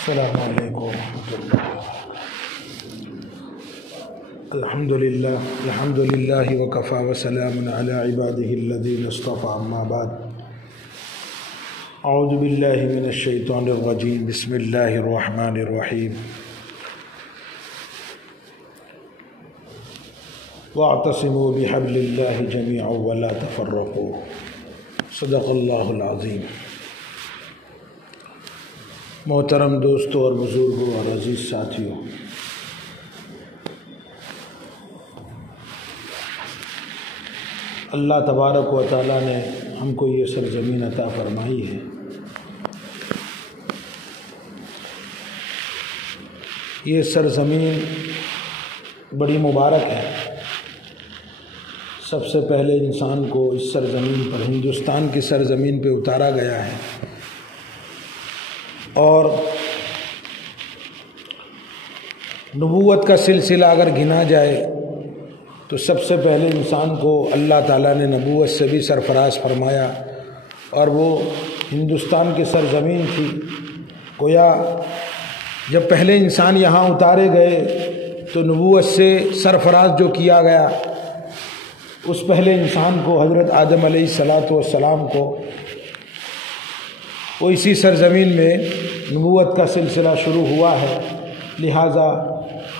السلام علیکم ورحمۃ اللہ۔ الحمد للہ وکفیٰ وسلام علی عبادہ الذین اصطفیٰ، اما بعد، اعوذ باللہ من الشیطان الرجیم، بسم اللہ الرحمن الرحیم۔ واعتصموا بحبل اللہ جمیعا ولا تفرقوا، صدق اللہ العظیم۔ محترم دوستوں اور بزرگوں اور عزیز ساتھیوں، اللہ تبارک و تعالیٰ نے ہم کو یہ سرزمین عطا فرمائی ہے۔ یہ سرزمین بڑی مبارک ہے۔ سب سے پہلے انسان کو اس سرزمین پر، ہندوستان کی سرزمین پہ اتارا گیا ہے، اور نبوت کا سلسلہ اگر گنا جائے تو سب سے پہلے انسان کو اللہ تعالیٰ نے نبوت سے بھی سرفراز فرمایا، اور وہ ہندوستان کی سرزمین تھی۔ گویا جب پہلے انسان یہاں اتارے گئے تو نبوت سے سرفراز جو کیا گیا، اس پہلے انسان کو، حضرت آدم علیہ السلام کو، وہ اسی سرزمین میں نبوت کا سلسلہ شروع ہوا ہے۔ لہٰذا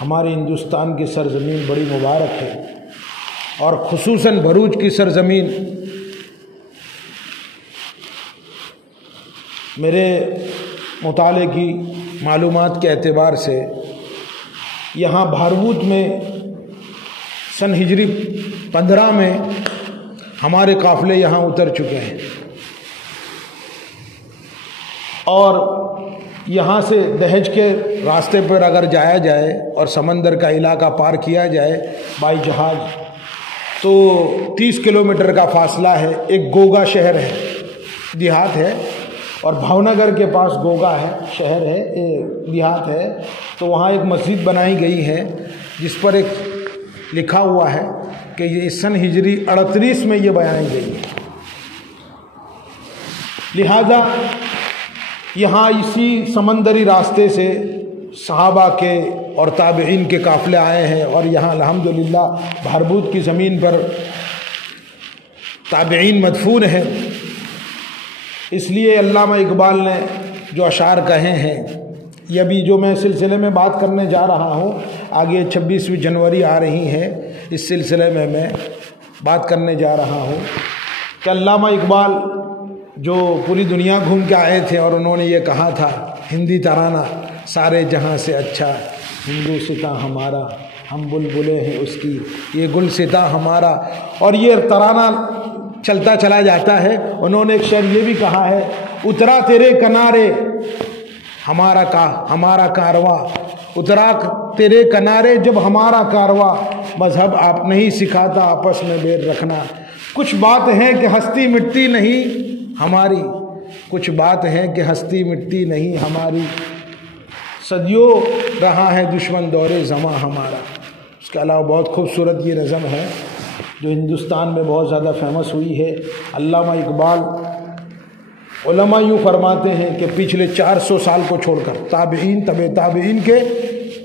ہمارے ہندوستان کی سرزمین بڑی مبارک ہے، اور خصوصاً بھروچ کی سرزمین میرے مطالعے کی معلومات کے اعتبار سے یہاں بھاربوت میں سن ہجری 15 میں ہمارے قافلے یہاں اتر چکے ہیں، اور یہاں سے دہج کے راستے پر اگر جایا جائے اور سمندر کا علاقہ پار کیا جائے بائی جہاز تو 30 کلومیٹر کا فاصلہ ہے۔ ایک گوگا شہر ہے، دیہات ہے، اور بھاونگر کے پاس گوگا ہے، شہر ہے، دیہات ہے، تو وہاں ایک مسجد بنائی گئی ہے جس پر ایک لکھا ہوا ہے کہ یہ سن ہجری 38 میں یہ بنائی گئی ہے۔ لہذا یہاں اسی سمندری راستے سے صحابہ کے اور تابعین کے قافلے آئے ہیں، اور یہاں الحمدللہ بھاربوت کی زمین پر تابعین مدفون ہیں۔ اس لیے علامہ اقبال نے جو اشعار کہے ہیں، یہ بھی جو میں سلسلے میں بات کرنے جا رہا ہوں، آگے 26 جنوری آ رہی ہے، اس سلسلے میں بات کرنے جا رہا ہوں کہ علامہ اقبال جو پوری دنیا گھوم کے آئے تھے، اور انہوں نے یہ کہا تھا، ہندی ترانہ سارے جہاں سے اچھا، ہندوستاں ہمارا، ہم بلبلے ہیں اس کی، یہ گلستاں ہمارا، اور یہ ترانہ چلتا چلا جاتا ہے۔ انہوں نے ایک شعر یہ بھی کہا ہے، اترا تیرے کنارے ہمارا کارواں، اترا تیرے کنارے جب ہمارا کارواں، مذہب آپ نہیں سکھاتا آپس میں بیر رکھنا، کچھ بات ہے کہ ہستی مٹتی نہیں ہماری، کچھ بات ہے کہ ہستی مٹتی نہیں ہماری، صدیوں رہا ہے دشمن دور زماں ہمارا۔ اس کے علاوہ بہت خوبصورت یہ نظم ہے جو ہندوستان میں بہت زیادہ فیمس ہوئی ہے۔ علامہ اقبال، علماء یوں فرماتے ہیں کہ پچھلے 400 سال کو چھوڑ کر، تابعین تابعین کے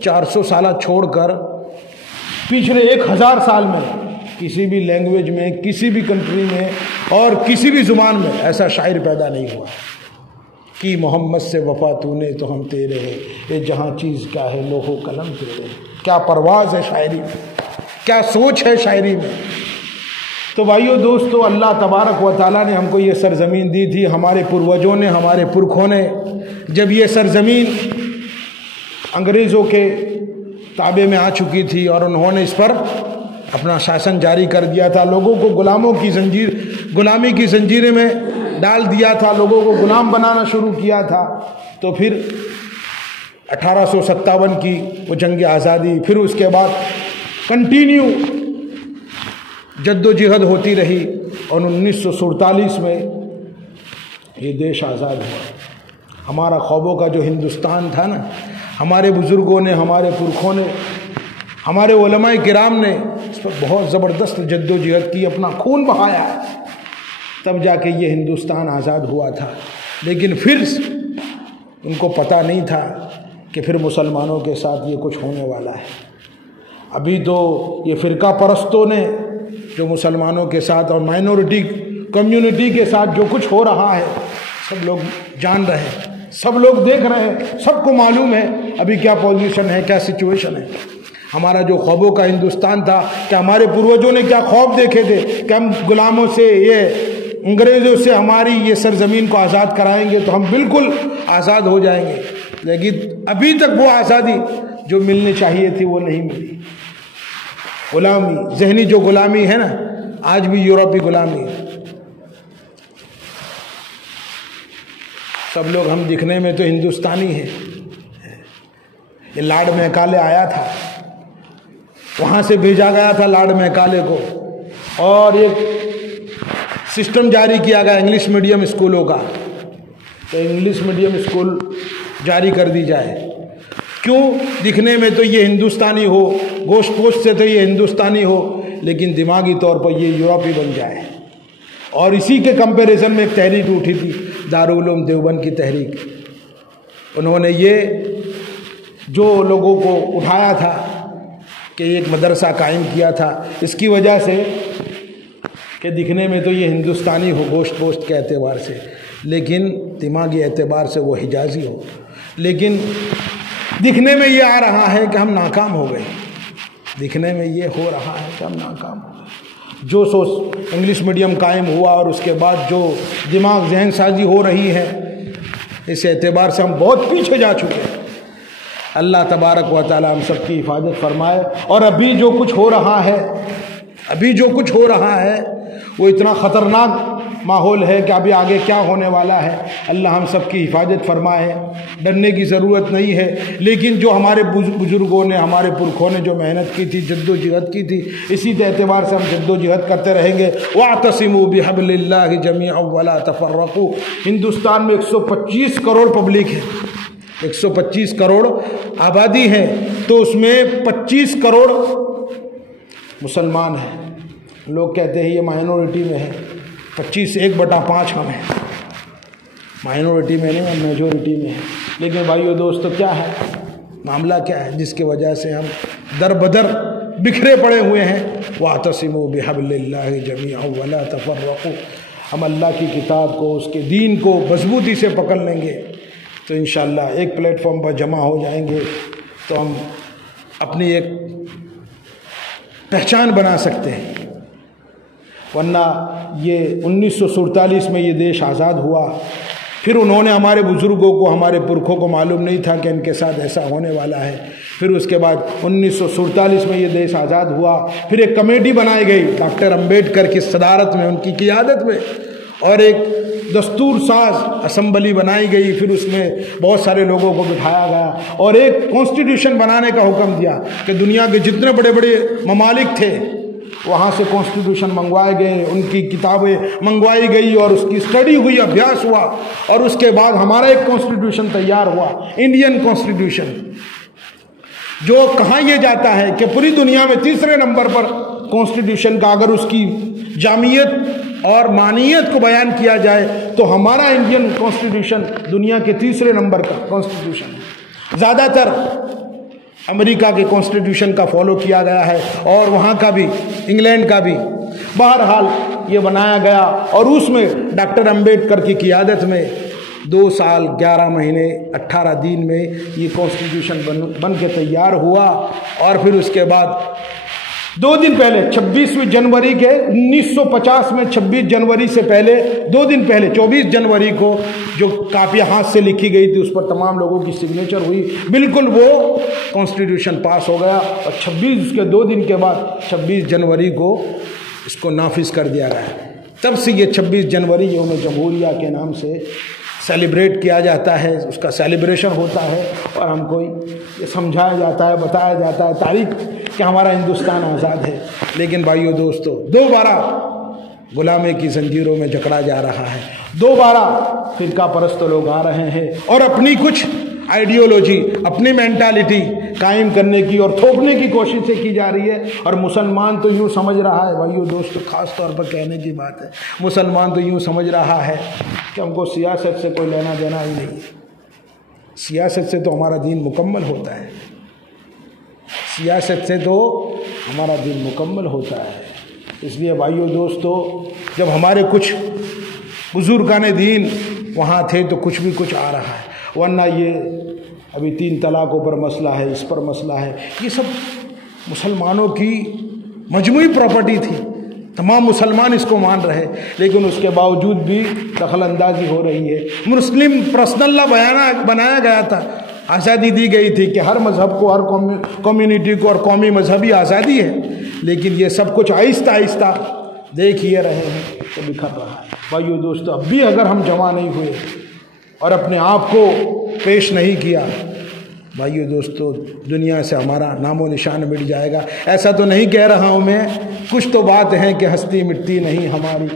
400 سالہ چھوڑ کر پچھلے 1000 سال میں کسی بھی لینگویج میں، کسی بھی کنٹری میں اور کسی بھی زبان میں ایسا شاعر پیدا نہیں ہوا کہ محمد سے وفا تو نے تو ہم تیرے ہیں، یہ جہاں چیز کیا ہے لوح و قلم تیرے۔ کیا پرواز ہے شاعری میں، کیا سوچ ہے شاعری میں۔ تو بھائیو دوستو، اللہ تبارک و تعالیٰ نے ہم کو یہ سرزمین دی تھی۔ ہمارے پروجوں نے، ہمارے پرکھوں نے، جب یہ سرزمین انگریزوں کے تابع میں آ چکی تھی اور انہوں نے اس پر اپنا شاسن جاری کر دیا تھا، لوگوں کو غلامی کی زنجیریں میں ڈال دیا تھا، لوگوں کو غلام بنانا شروع کیا تھا، تو پھر 1857 کی وہ جنگ آزادی، پھر اس کے بعد کنٹینیو جد و جہد ہوتی رہی، اور 1947 میں یہ دیش آزاد ہوا۔ ہمارا خوابوں کا جو ہندوستان تھا نا، ہمارے بزرگوں نے، ہمارے پرکھوں نے، ہمارے علماء کرام نے اس پر بہت زبردست جد و جہد کی، اپنا خون بہایا، تب جا کے یہ ہندوستان آزاد ہوا تھا۔ لیکن پھر ان کو پتہ نہیں تھا کہ پھر مسلمانوں کے ساتھ یہ کچھ ہونے والا ہے۔ ابھی تو یہ فرقہ پرستوں نے جو مسلمانوں کے ساتھ اور مائنورٹی کمیونٹی کے ساتھ جو کچھ ہو رہا ہے سب لوگ جان رہے ہیں، سب لوگ دیکھ رہے ہیں، سب کو معلوم ہے ابھی کیا پوزیشن ہے، کیا سچویشن ہے۔ ہمارا جو خوابوں کا ہندوستان تھا کہ ہمارے پروجوں نے کیا خواب دیکھے تھے کہ ہم غلاموں سے، یہ انگریزوں سے ہماری یہ سرزمین کو آزاد کرائیں گے تو ہم بالکل آزاد ہو جائیں گے، لیکن ابھی تک وہ آزادی جو ملنی چاہیے تھی وہ نہیں ملی۔ غلامی، ذہنی جو غلامی ہے نا، آج بھی یورپی غلامی ہے۔ سب لوگ ہم دکھنے میں تو ہندوستانی ہیں۔ یہ لارڈ میکالے آیا تھا، وہاں سے بھیجا گیا تھا لارڈ میکالے کو، اور ایک سسٹم جاری کیا گیا انگلش میڈیم اسکولوں کا، تو انگلش میڈیم اسکول جاری کر دی جائے۔ کیوں؟ دکھنے میں تو یہ ہندوستانی ہو، گوشت پوشت سے تو یہ ہندوستانی ہو، لیکن دماغی طور پر یہ یورپی بن جائے۔ اور اسی کے کمپیریزن میں ایک تحریک اٹھی تھی، دارالعلوم دیوبند کی تحریک۔ انہوں نے یہ جو لوگوں کو اٹھایا تھا کہ ایک مدرسہ قائم کیا تھا، اس کی وجہ سے کہ دکھنے میں تو یہ ہندوستانی ہو گوشت پوشت کے اعتبار سے، لیکن دماغی اعتبار سے وہ حجازی ہو، لیکن دکھنے میں یہ آ رہا ہے کہ ہم ناکام ہو گئے، دکھنے میں یہ ہو رہا ہے کہ ہم ناکام ہو گئے۔ جو سوچ انگلش میڈیم قائم ہوا اور اس کے بعد جو دماغ ذہن سازی ہو رہی ہے، اس اعتبار سے ہم بہت پیچھے جا چکے ہیں۔ اللہ تبارک و تعالی ہم سب کی حفاظت فرمائے۔ اور ابھی جو کچھ ہو رہا ہے وہ اتنا خطرناک ماحول ہے کہ ابھی آگے کیا ہونے والا ہے، اللہ ہم سب کی حفاظت فرمائے۔ ڈرنے کی ضرورت نہیں ہے، لیکن جو ہمارے بزرگوں نے، ہمارے پرکھوں نے جو محنت کی تھی، جد و جہد کی تھی، اسی اعتبار سے ہم جد و جہد کرتے رہیں گے۔ وَاعْتَصِمُوا بِحَبْلِ اللَّهِ جَمِيعًا وَلَا تَفَرَّقُوا۔ ہندوستان میں 125 کروڑ پبلک ہے، 125 کروڑ آبادی ہے، تو اس میں 25 کروڑ مسلمان ہیں۔ لوگ کہتے ہیں یہ مائنورٹی میں ہے، 25 1/5 ہم ہیں، مائنورٹی میں نہیں، ہم میجورٹی میں ہیں۔ لیکن بھائیو دوستو، کیا ہے معاملہ، کیا ہے جس کی وجہ سے ہم در بدر بکھرے پڑے ہوئے ہیں؟ وَاعْتَصِمُوا بِحَبْلِ اللَّهِ جَمِيعًا وَلَا تَفَرَّقُوا۔ ہم اللہ کی کتاب کو، اس کے دین کو مضبوطی سے پکڑ لیں گے تو انشاءاللہ ایک پلیٹ فارم پر جمع ہو جائیں گے تو ہم اپنی ایک پہچان بنا سکتے ہیں۔ ورنہ یہ 1947 میں یہ دیش آزاد ہوا، پھر انہوں نے ہمارے بزرگوں کو، ہمارے پرکھوں کو معلوم نہیں تھا کہ ان کے ساتھ ایسا ہونے والا ہے۔ پھر اس کے بعد 1947 میں یہ دیش آزاد ہوا، پھر ایک کمیٹی بنائی گئی ڈاکٹر امبیڈکر کی صدارت میں، ان کی قیادت میں، اور ایک دستور ساز اسمبلی بنائی گئی، پھر اس میں بہت سارے لوگوں کو بٹھایا گیا اور ایک کانسٹیٹیوشن بنانے کا حکم دیا کہ دنیا کے جتنے بڑے بڑے ممالک تھے وہاں سے کانسٹیٹیوشن منگوائے گئے، ان کی کتابیں منگوائی گئی اور اس کی اسٹڈی ہوئی، ابھیاس ہوا، اور اس کے بعد ہمارا ایک کانسٹیٹیوشن تیار ہوا، انڈین کانسٹیٹیوشن، جو کہاں یہ جاتا ہے کہ پوری دنیا میں تیسرے نمبر پر کانسٹیٹیوشن کا اگر اس کی جامعیت اور معنیت کو بیان کیا جائے تو ہمارا انڈین کانسٹیٹیوشن دنیا کے تیسرے نمبر کا کانسٹیٹیوشن ہے۔ زیادہ تر امریکہ کے کانسٹیٹیوشن کا فالو کیا گیا ہے، اور وہاں کا بھی، انگلینڈ کا بھی۔ بہرحال یہ بنایا گیا، اور اس میں ڈاکٹر امبیڈکر کی قیادت میں 2 سال 11 مہینے 18 دن میں یہ کانسٹیٹیوشن بن کے تیار ہوا۔ اور پھر اس کے بعد 2 دن پہلے 26 جنوری کے 1950 میں 26 جنوری سے پہلے 2 دن پہلے 24 جنوری کو جو کاپی ہاتھ سے لکھی گئی تھی اس پر تمام لوگوں کی سگنیچر ہوئی، بالکل وہ کانسٹیٹیوشن پاس ہو گیا، اور 26 اس کے 2 دن کے بعد 26 جنوری کو اس کو نافذ کر دیا گیا۔ تب سے یہ 26 جنوری یوم جمہوریہ کے نام سے سیلیبریٹ کیا جاتا ہے، اس کا سیلیبریشن ہوتا ہے، اور ہم کو یہ سمجھایا جاتا ہے، بتایا جاتا ہے تاریخ کہ ہمارا ہندوستان آزاد ہے۔ لیکن بھائیو دوستو، دوبارہ غلامی کی زنجیروں میں جکڑا جا رہا ہے، دوبارہ فرقہ پرست لوگ آ رہے ہیں اور اپنی کچھ آئیڈیالوجی، اپنی مینٹالٹی قائم کرنے کی اور تھوپنے کی کوششیں کی جا رہی ہے۔ اور مسلمان تو یوں سمجھ رہا ہے، بھائیو دوستو، خاص طور پر کہنے کی بات ہے، مسلمان تو یوں سمجھ رہا ہے کہ ہم کو سیاست سے کوئی لینا دینا ہی نہیں ہے، سیاست سے تو ہمارا دین مکمل ہوتا ہے، سیاست سے تو ہمارا دین مکمل ہوتا ہے۔ اس لیے بھائیو دوستو، جب ہمارے کچھ بزرگان دین وہاں تھے تو کچھ آ رہا ہے، ورنہ یہ ابھی 3 طلاقوں پر مسئلہ ہے، اس پر مسئلہ ہے، یہ سب مسلمانوں کی مجموعی پراپرٹی تھی، تمام مسلمان اس کو مان رہے، لیکن اس کے باوجود بھی دخل اندازی ہو رہی ہے۔ مسلم پرسنل لا بنایا گیا تھا، آزادی دی گئی تھی کہ ہر مذہب کو، ہر کمیونٹی کو اور قومی مذہبی آزادی ہے، لیکن یہ سب کچھ آہستہ آہستہ دیکھ ہی رہے ہیں تو بکھر رہا ہے۔ بھائیو دوستو، اب بھی اگر ہم جمع نہیں ہوئے اور اپنے آپ کو پیش نہیں کیا، بھائیو دوستو، دنیا سے ہمارا نام و نشان مٹ جائے گا۔ ایسا تو نہیں کہہ رہا ہوں میں، کچھ تو بات ہے کہ ہستی مٹتی نہیں ہماری،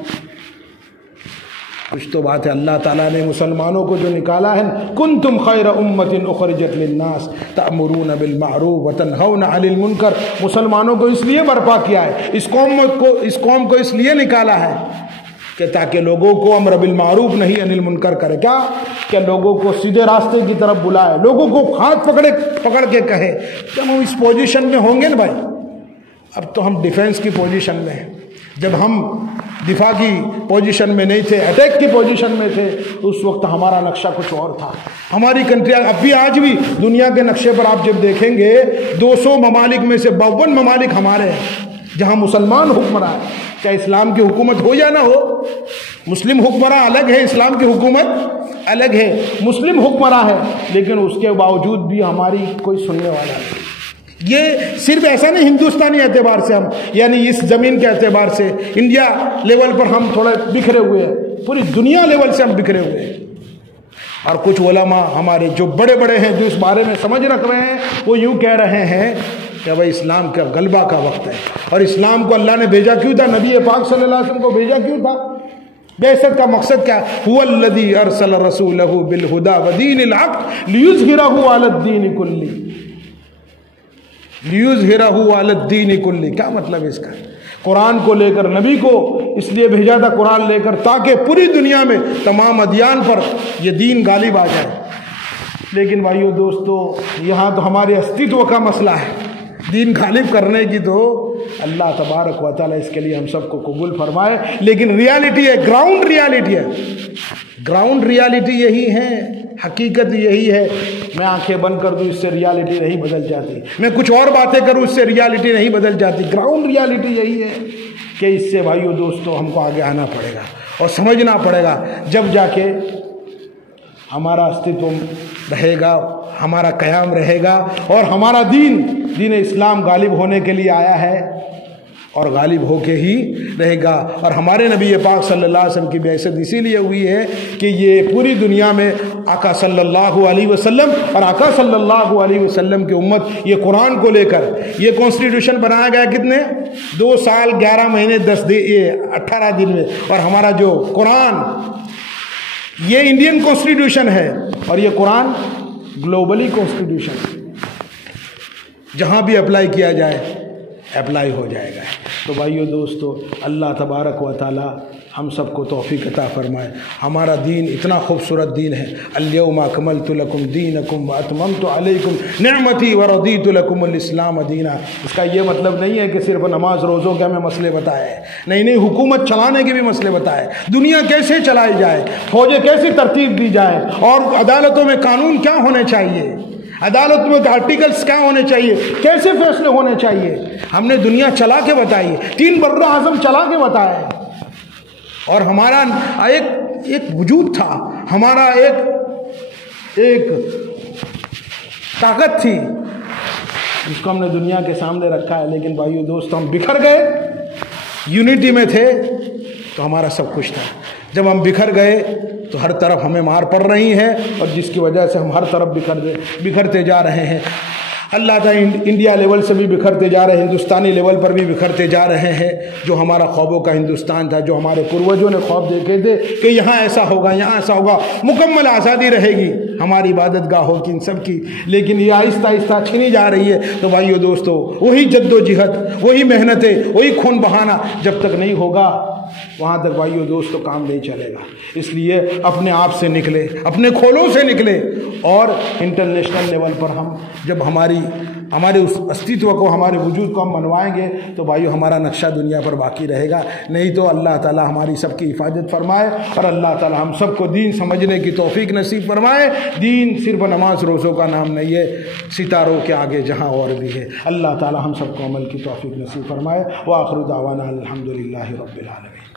کچھ تو بات ہے۔ اللہ تعالیٰ نے مسلمانوں کو جو نکالا ہے، کنتم خیر امت اخرجت للناس تأمرون بالمعروف وتنہون عن المنکر، مسلمانوں کو اس لیے برپا کیا ہے، اس قوم کو اس لیے نکالا ہے کہ تاکہ لوگوں کو امر بالمعروف نہیں انل منکر کرے، کیا کہ لوگوں کو سیدھے راستے کی طرف بلائے، لوگوں کو ہاتھ پکڑ کے کہے۔ جب ہم اس پوزیشن میں ہوں گے نا بھائی، اب تو ہم ڈیفینس کی پوزیشن میں ہیں، جب ہم دفاع کی پوزیشن میں نہیں تھے، اٹیک کی پوزیشن میں تھے، اس وقت ہمارا نقشہ کچھ اور تھا۔ ہماری کنٹری اب بھی آج بھی دنیا کے نقشے پر آپ جب دیکھیں گے 200 ممالک میں سے 52 ممالک ہمارے ہیں جہاں مسلمان حکمراں ہے، چاہے اسلام کی حکومت ہو یا نہ ہو۔ مسلم حکمراں الگ ہے، اسلام کی حکومت الگ ہے، مسلم حکمراں ہے، لیکن اس کے باوجود بھی ہماری کوئی سننے والا نہیں۔ یہ صرف ایسا نہیں ہندوستانی اعتبار سے ہم، یعنی اس زمین کے اعتبار سے انڈیا لیول پر ہم تھوڑے بکھرے ہوئے ہیں، پوری دنیا لیول سے ہم بکھرے ہوئے ہیں۔ اور کچھ علماء ہمارے جو بڑے بڑے ہیں، جو اس بارے میں سمجھ رکھ رہے ہیں، وہ یوں کہہ رہے ہیں کہ بھائی اسلام کا غلبہ کا وقت ہے، اور اسلام کو اللہ نے بھیجا کیوں تھا، نبی پاک صلی اللہ علیہ وسلم کو بھیجا کیوں تھا، بعثت کا مقصد کیا، هو الذی ارسل رسولہ بالہدی ودین الحق لیظہرہ علی الدین کلہ، لیظہرہ علی الدین کلہ، کیا مطلب ہے اس کا؟ قرآن کو لے کر، نبی کو اس لیے بھیجا تھا قرآن لے کر تاکہ پوری دنیا میں تمام ادیان پر یہ دین غالب آ جائے۔ لیکن بھائیو دوستو، یہاں تو ہمارے استتو کا مسئلہ ہے، دین غالب کرنے کی تو اللہ تبارک و تعالیٰ اس کے لیے ہم سب کو قبول فرمائے، لیکن ریالٹی ہے، گراؤنڈ ریالٹی ہے، گراؤنڈ ریالٹی یہی ہے، حقیقت یہی ہے۔ میں آنکھیں بند کر دوں اس سے ریالٹی نہیں بدل جاتی، میں کچھ اور باتیں کروں اس سے ریالٹی نہیں بدل جاتی، گراؤنڈ ریالٹی یہی ہے کہ اس سے بھائیو دوستو ہم کو آگے آنا پڑے گا اور سمجھنا پڑے گا، جب جا کے ہمارا استتو رہے گا، ہمارا قیام رہے گا، اور ہمارا دین اسلام غالب ہونے کے لیے آیا ہے اور غالب ہو کے ہی رہے گا۔ اور ہمارے نبی پاک صلی اللہ علیہ وسلم کی بعثت اسی لیے ہوئی ہے کہ یہ پوری دنیا میں آقا صلی اللہ علیہ وسلم اور آقا صلی اللہ علیہ وسلم کی امت یہ قرآن کو لے کر، یہ کانسٹیٹیوشن بنایا گیا کتنے 2 سال 11 مہینے 18 دن میں، اور ہمارا جو قرآن یہ انڈین کانسٹیٹیوشن ہے، اور یہ قرآن گلوبلی کانسٹیٹیوشن ہے، جہاں بھی اپلائی کیا جائے اپلائی ہو جائے گا۔ تو بھائیو دوستو، اللہ تبارک و تعالی ہم سب کو توفیق عطا فرمائے۔ ہمارا دین اتنا خوبصورت دین ہے، الیوم اکملت لکم دینکم واتممت علیکم نعمتی ورضیت لکم الاسلام دینا۔ اس کا یہ مطلب نہیں ہے کہ صرف نماز روزوں کے ہمیں مسئلے بتائے، نہیں، حکومت چلانے کے بھی مسئلے بتائے، دنیا کیسے چلائی جائے، فوجیں کیسی ترتیب دی جائے، اور عدالتوں میں قانون کیا ہونے چاہیے، عدالت میں آرٹیکلز کیا ہونے چاہیے، کیسے فیصلے ہونے چاہیے، ہم نے دنیا چلا کے بتائی، 3 بر اعظم چلا کے بتائے، اور ہمارا ایک وجود تھا، ہمارا ایک طاقت تھی، جس کو ہم نے دنیا کے سامنے رکھا ہے۔ لیکن بھائیو دوستو، ہم بکھر گئے، یونٹی میں تھے تو ہمارا سب کچھ تھا، جب ہم بکھر گئے تو ہر طرف ہمیں مار پڑ رہی ہے، اور جس کی وجہ سے ہم ہر طرف بکھرتے جا رہے ہیں۔ اللہ تعالیٰ انڈیا لیول سے بھی بکھرتے جا رہے ہیں، ہندوستانی لیول پر بھی بکھرتے جا رہے ہیں۔ جو ہمارا خوابوں کا ہندوستان تھا، جو ہمارے پروجوں نے خواب دیکھے تھے کہ یہاں ایسا ہوگا، یہاں ایسا ہوگا، مکمل آزادی رہے گی ہماری عبادت گاہوں کی، ان سب کی، لیکن یہ آہستہ آہستہ چھینی جا رہی ہے۔ تو بھائیو دوستو، وہی جد و جہد، وہی محنتیں، وہی خون بہانا جب تک نہیں ہوگا وہاں تک بھائیو دوستو کام نہیں چلے گا. اس لیے اپنے آپ سے نکلے, اپنے کھولوں سے نکلے, اور انٹرنیشنل لیول پر ہم جب ہمارے اس استتو کو, ہمارے وجود کو ہم منوائیں گے تو بھائیو ہمارا نقشہ دنیا پر باقی رہے گا. نہیں تو اللہ تعالی ہماری سب کی حفاظت فرمائے, اور اللہ تعالی ہم سب کو دین سمجھنے کی توفیق نصیب فرمائے. دین صرف نماز روزوں کا نام نہیں ہے, ستاروں کے آگے جہاں اور بھی ہے. اللہ تعالی ہم سب کو عمل کی توفیق نصیب فرمائے. وآخر دعوانا الحمدللہ رب العالمین.